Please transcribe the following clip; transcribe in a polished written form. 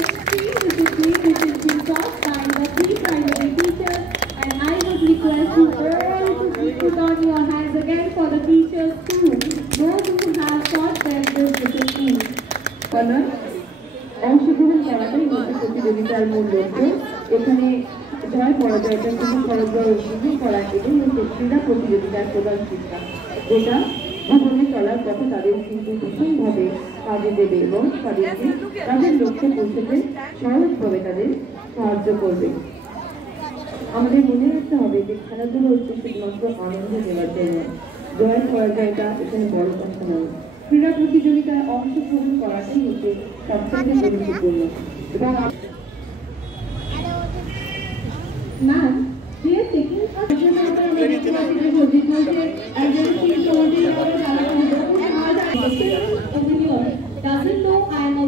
extreme discipline which is being taught by the three primary teachers, and I would request you all to put on your hands again for the teachers too, those who have taught them this discipline. অংশগ্রহণ করাটাই হচ্ছে প্রতিযোগিতার মূল লক্ষ্য। এখানে জয় পরাজয়টা কোনো পরাজয় অর্জন করা এটাই হচ্ছে ক্রীড়া প্রতিযোগিতার প্রধান শিক্ষা, যেটা জীবনে চলার পথে তাদের কিন্তু ভীষণভাবে কাজে দেবে এবং তাদেরকে তাদের লক্ষ্যে পৌঁছতে সহজভাবে তাদের সাহায্য করবে। আমাদের মনে রাখতে হবে যে খেলাধুলো হচ্ছে শুধুমাত্র আনন্দ দেওয়ার জন্য, জয় পরাজয়টা এখানে বড় কথা নয়। ক্রীড়া প্রতিযোগিতায় অংশগ্রহণ করাটাই হচ্ছে সবথেকে গুরুত্বপূর্ণ। এবং Ma'am, we are taking a doesn't know I am a